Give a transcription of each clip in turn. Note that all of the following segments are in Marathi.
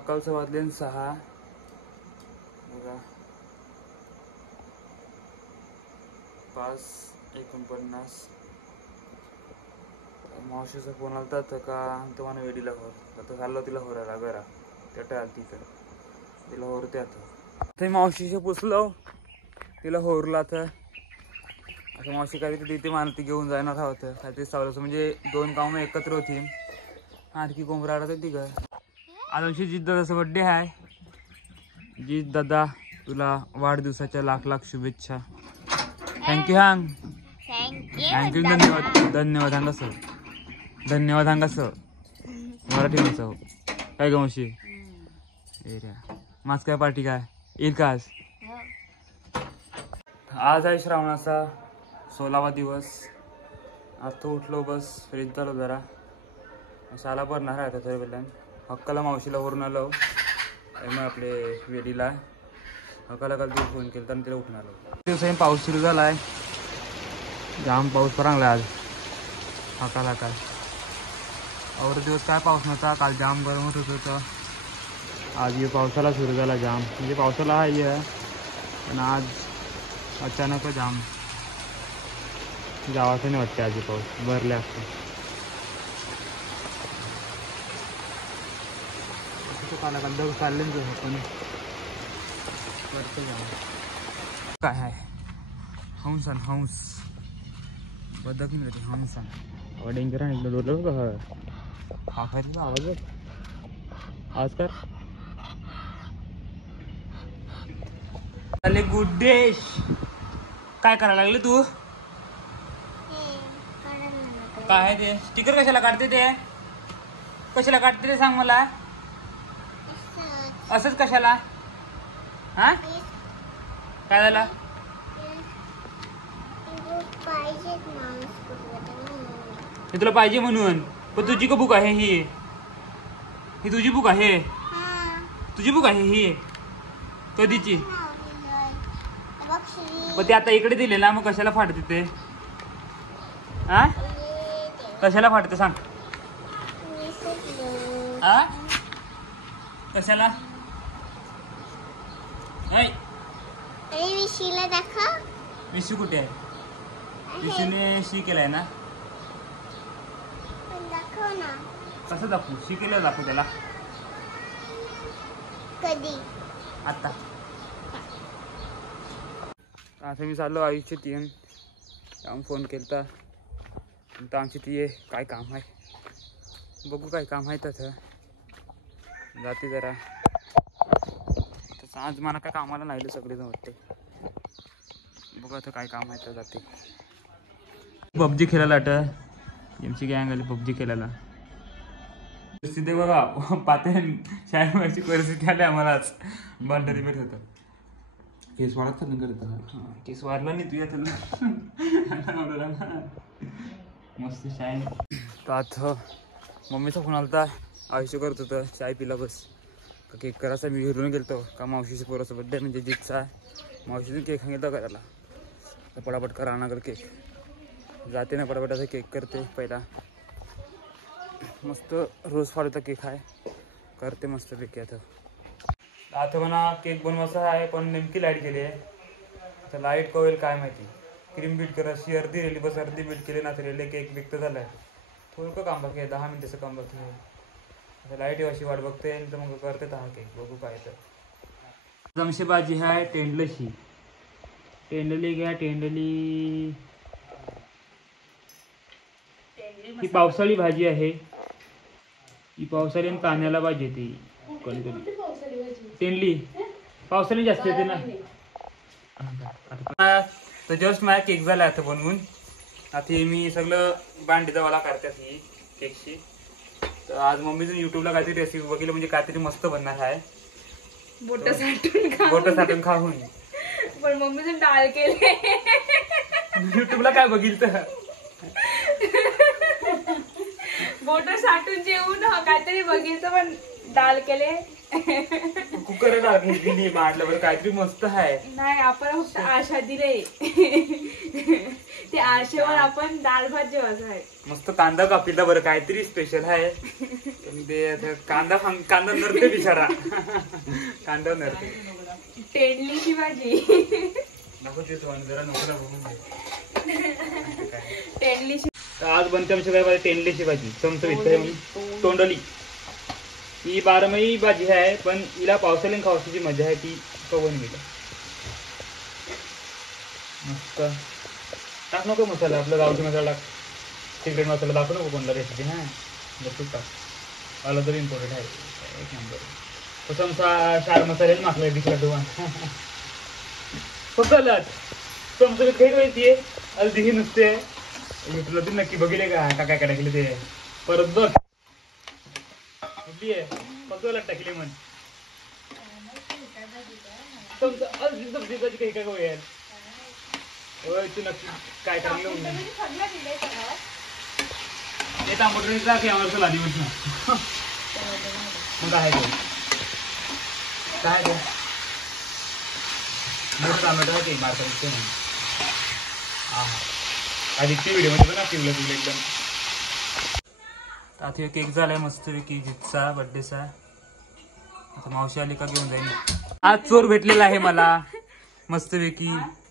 सकाळचं वाजले 6 बघा 5:49 मावशीचा फोन आलता का तुम्हाला वेडीला होर आता चाललो तिला होरायला घरा तेटा आल तिला होरते आता ते मावशीशी पुसलो तिला होरला तर आता मावशी काहीतरी तिथे मानती घेऊन जाणार होतं काहीतरी सावलं म्हणजे 2 कामं एकत्र होती आणखी कोंबडा आला ती का आज आमची जिद्द दादाचा बड्डे आहे जिद्द दादा तुला वाढदिवसाच्या लाख शुभेच्छा थँक्यू हांग थँक्यू धन्यवाद हांगा सर धन्यवाद हांगा सर मराठी म्हणतो काय ग मावशी एरिया माझ काय पार्टी काय येईल का आज आहे श्रावणाचा 16वा दिवस आता उठलो बस फ्रेश झालो जरा शाला भरणार आहे आता तरी वेळेला हक्काला मावशीला वरून आलो मग आपले वेडीला हक्काला काल तिला फोन केला तर तिला उठून आलो दिवसांनी पाऊस सुरू झाला आहे जाम पाऊस परांगला आज हक्काला काल और दिवस काय पाऊस नव्हता काल जाम गरम होत होतं आज पावसाला सुरू झाला जाम म्हणजे पावसाला आहे पण आज अचानक जाम गावाचं नाही वाटते आजी पाऊस भरले असते काला काल दग चालले पण काय आहे हंसन हंस बदक नाही हंसन डेंजर आहे इकडं डोलं का हा खायचं आवाज आज कर अरे गुड्डेश काय करायला लागले तू काय आहे ते स्टिकर कशाला काढते ते सांग मला असंच कशाला हा काय झाला हे तुला पाहिजे म्हणून पण तुझी का बुक आहे ही तुझी बुक आहे ही कधीची पण ते आता इकडे दिले ना मग कशाला फाटते ते हा कशाला फाटते सांग हा कशाला विशीला दाखव विशू कुठे आहे विशूने शी केलाय ना दाखव ना कसं दाखवू शी केलं दाखवू त्याला कधी आता आता मी चाललो आयुष्य तीन जाऊन फोन केलता तर आमची ती काय काम आहे बघू काय काम आहे तसं जाते जरा तसं आज मला काय कामाला नाही सगळेजण वाटते बघू आता काय काम आहे तर जाते पबजी खेळायला आता एमची गँग आली पबजी खेळायला परिस्थिती बघा पाते शाळेची परिस्थिती आली आम्हालाच बांधरी भेट होतं केस वाढत केस वाढला नाही तुझ्या मस्त चाय तर आता मम्मीचा फोन आलता आयुष्य करत होतं चाय पिला बस का केक करायचा मी घरून गेलतो का मावशीची पोराचा बड्डे म्हणजे जितचा मावशीने केक सांगितलं करायला तर पटापट करा आणा कर केक जाते ना पटापटाचा केक करते पहिला मस्त रोज फाडूचा केक आहे करते मस्त पैकी आता म्हणा केक बनवायचा आहे पण नेमकी लाईट गेली आहे तर लाईट कवेल काय माहिती क्रीम बीट करा अशी अर्धी रेली बस अर्धी बीट केली ना रेले केक विकत झालाय थोडं काम बाकी आहे 10 मिनिटाचं काम बाकी आहे आता लाईट अशी वाट बघते तर मग करते हा केक बघू काय तर जमशी भाजी आहे टेंडलशी टेंडली घ्या टेंडली ही पावसाळी भाजी आहे ही पावसाळी आणि पाण्याला भाजी येते कधी कधी टेंडली पावसाळी जास्त येते ना तर जस्ट माझा केक झाला आता बनवून आता मी सगळं बांडीचा करते ही केकची तर आज मम्मीचं युट्यूबला काहीतरी रेसिपी बघितलं म्हणजे काहीतरी मस्त बनणार आहे बोट साठून खाऊन पण मम्मीचं डाळ केले युट्यूबला काय बघितलं बोट साठून जेवून काहीतरी बघितलं पण डाळ केले कुकर डाळ घेतली मांडलं बरं काहीतरी मस्त आहे नाही आपण फक्त आशा दिले ते आशेवर आपण डाळ भात जेवायचं आहे मस्त कांदा कापिला बरं काहीतरी स्पेशल आहे पण ते आता कांदा नरते बिचारा कांदा नरते. टेडलीची भाजी. नको ते जरा नको बघून घे. टेडलीची. आज बनते आमच्या काय तेंडलीची भाजी चमचमीत तोंडली. ही 12 भाजी आहे पण हिला पावसाळ्यात खावायची मजा आहे ती कवन गेली. मस्त टाक नको मसाला आपला गावठी मसाला टाक. सिक्रेट मसाला दाखव नको कोणता रेसिपी. हा बसून टाक. आला तरी इम्पॉर्टंट आहे. एक नंबर. तसं आमचा 4 मसाले मागला दिसला दोन फक्त चमचमीत खेळ माहितीये अलदी नुसते. तुला तू नक्की बघितले का काय टाकले ते परत बघ. पकवायला टाकले म्हण सब्जी काही काय होईल. तू नक्की काय टाकलं ते तांबडीचा आम्हाला आधी मग आहे ते काय ते टोमॅटो आहे ते मार्केट म्हणून. हा आधीच्या व्हिडिओ मध्ये पण पिवलं तुला एकदम. आता केक झालाय मस्तपैकी जितचा बर्थडेचा. आता मावशी आली का घेऊन जाईल. आज चोर भेटलेला आहे मला मस्तपैकी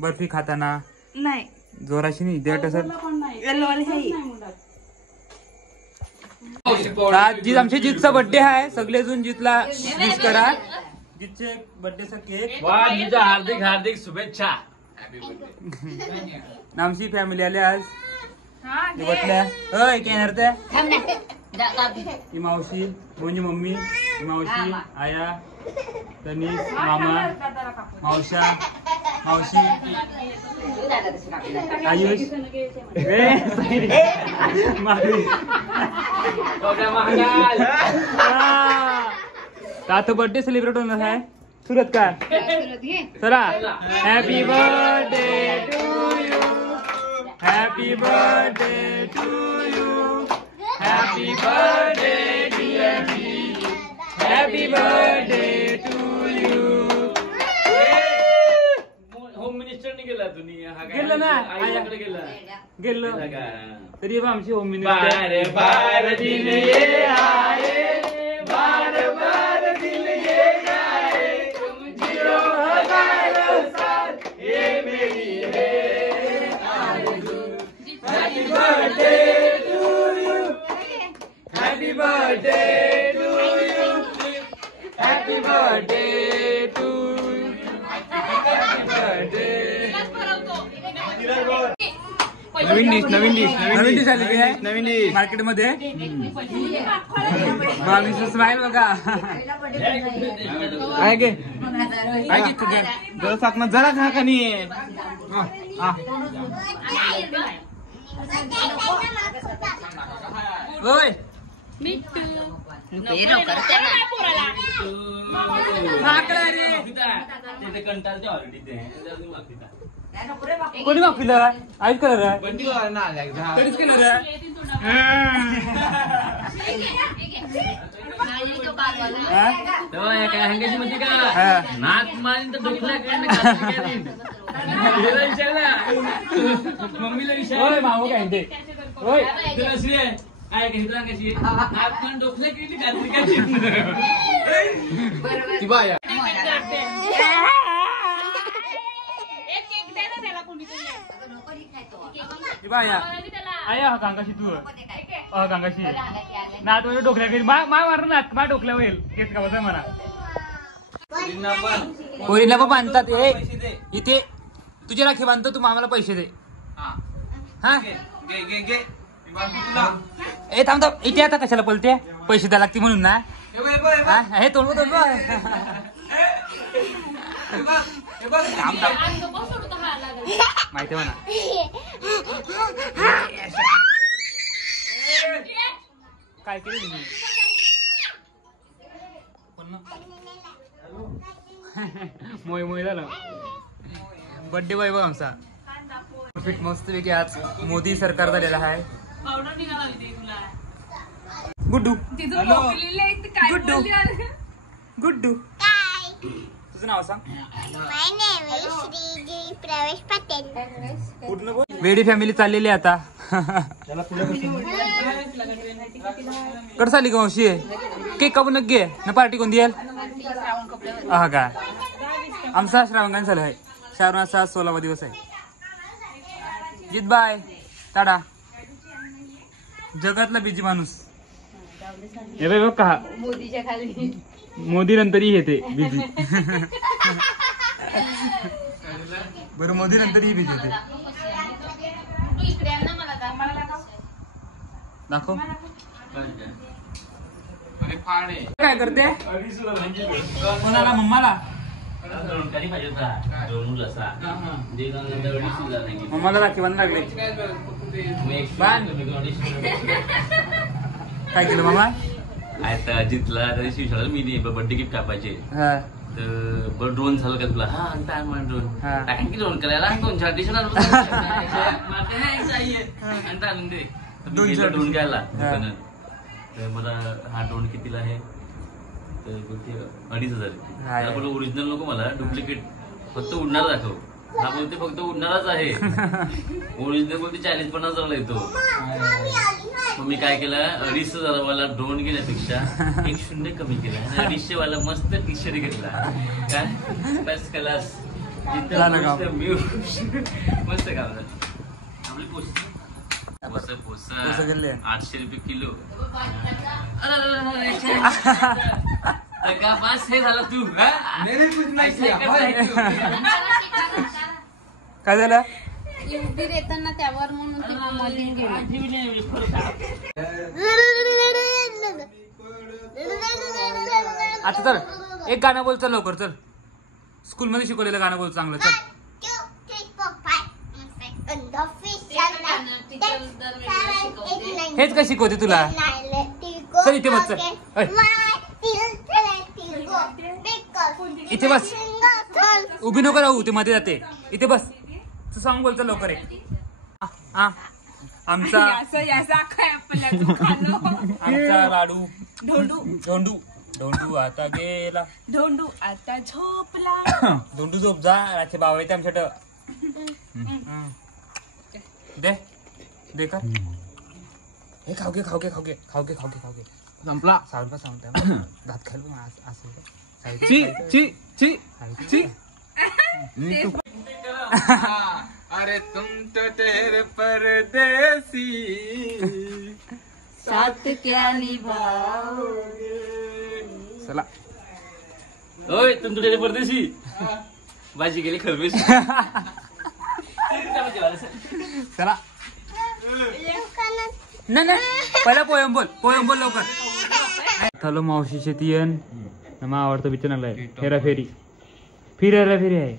बर्फी खाताना. नाही जोराशी नाही देट सर. जी आमच्या जितचा बर्थडे आहे सगळेजण जितला विश करा. जितचे बर्थडेचा केक. हार्दिक हार्दिक शुभेच्छा. नामची फॅमिली आले आज. बटल्या होय कॅनर ते ही मावशी म्हणजे मम्मी ही मावशी आया तनीस मामा मावशा मावशी आयुष आता बर्थडे सेलिब्रेट होणार आहे. सुरत का चला. Happy birthday to you. Happy birthday to you. Happy birthday dear me. Happy birthday to you. Home मिनिस्टरने गेला तुम्ही. गेलं ना आईकडे गेला गेलो तरी आमची होम मिनिस्टर. बार दिन ये आए बार बार दिन ये आए तुम जियो हजारों साल ये मेरी है आरज़ू. Happy birthday to you. Happy birthday to you. Happy birthday to you. Happy birthday. नवीन डिश आली आहे नवीन डिश मार्केट मध्ये. स्माइल बघा आहे गे जरा खा का नाही. होय कोणी मागविलं आईच कलर तरीच केलं हंगाची मध्ये का नाक मारीन तर डोकल्या मम्मीला विचार भाऊ काय ते होय तुला श्री आहे कशी नाक मान डोकल्या केली बाया. कांगाशी तू कांगाशी ना तुझ्या डोकल्या कधी मा मार ना मा डोकल्या होईल केस का बसा म्हणा. पोरीला पण बांधतात इथे तुझी राखी बांधतो तू आम्हाला पैसे दे. हा ए थांब थांब इथे आता कशाला बोलते पैसे द्या लागते म्हणून ना. हे तोंड तोंड माहिती म्हणा. काय केलं तुम्ही मोय मोय झालं. बर्थडे बॉय बघ आमचा फिट मस्त पैकी आज मोदी सरकार झालेला आहे. गुड्डू गुड्डू गुड्डू तुझं नाव सांग. माय नेम इज श्रीजी प्रवेश पटेल. वेडी फॅमिली चाललेली आता कडे चाली का मावशी केक कापून नक्की आहे ना पार्टी कोणती येईल हा का आमचा श्रावण चालू आहे श्रावणाचा 16वा दिवस आहे जित बाय टाटा जगातला बिजी माणूस हे बघ का मोदीच्या खाली मोदी नंतरही येते बिजी बरं मोदी नंतरही बिजी येते दाखव काय करते कोणाला मम्माला मम्माला राखी बांध लागले काय केलं मामा आता जितला शिवशाला मी बर्थडे गिफ्ट कापायचे तर ड्रोन झालं का तुला हा आणता मला ड्रोन टाकायची ड्रोन करायला 2-4 टी शर्ट आणून दे ड्रोन घ्यायला तर मला हा ड्रोन कितीला आहे तर बोलते 2,500 बोल ओरिजिनल नको मला डुप्लिकेट फक्त उडणार दाखव हा बोलते फक्त उडणारच आहे ओरिजिनल बोलते 40-50,000 येतो मग मी काय केलं 2,500 वाला ड्रोन घेण्यापेक्षा 1 शून्य कमी केला 250 वाला मस्त टी शर्ट घेतला काय बस क्लास मस्त काम आपली पोस्ट 800 रुपये किलो बस हे झालं तू काय झालं युपीर येताना त्यावर म्हणून आता चल एक गाणं बोल चल लवकर चल स्कूल मध्ये शिकवलेलं गाणं बोल चांगलं चल हेच काय शिकवते तुला चल इथे बस चल इथे बस उभी नको राहू ते मध्ये जाते इथे बस तू सांग बोल चल लवकर आमचा आमचा लाडू धोंडू धोंडू आता गेला धोंडू आता झोपला धोंडू झोप जा राखे बाबा येते आमच्या दे दे कर हे खावगे संपला सावंत दात खायला असं अरे तुम तो तेरे परदेसी साथ क्या निभाओगे चला होय तुमचं त्याच्या परदेशी भाजी गेली खरबीस चला नाही पहिला पोयम बोल लवकर हॅलो मावशी शेती मा आवडतं पिक्चर लागलाय हेराफेरी फिरायला फेरी आहे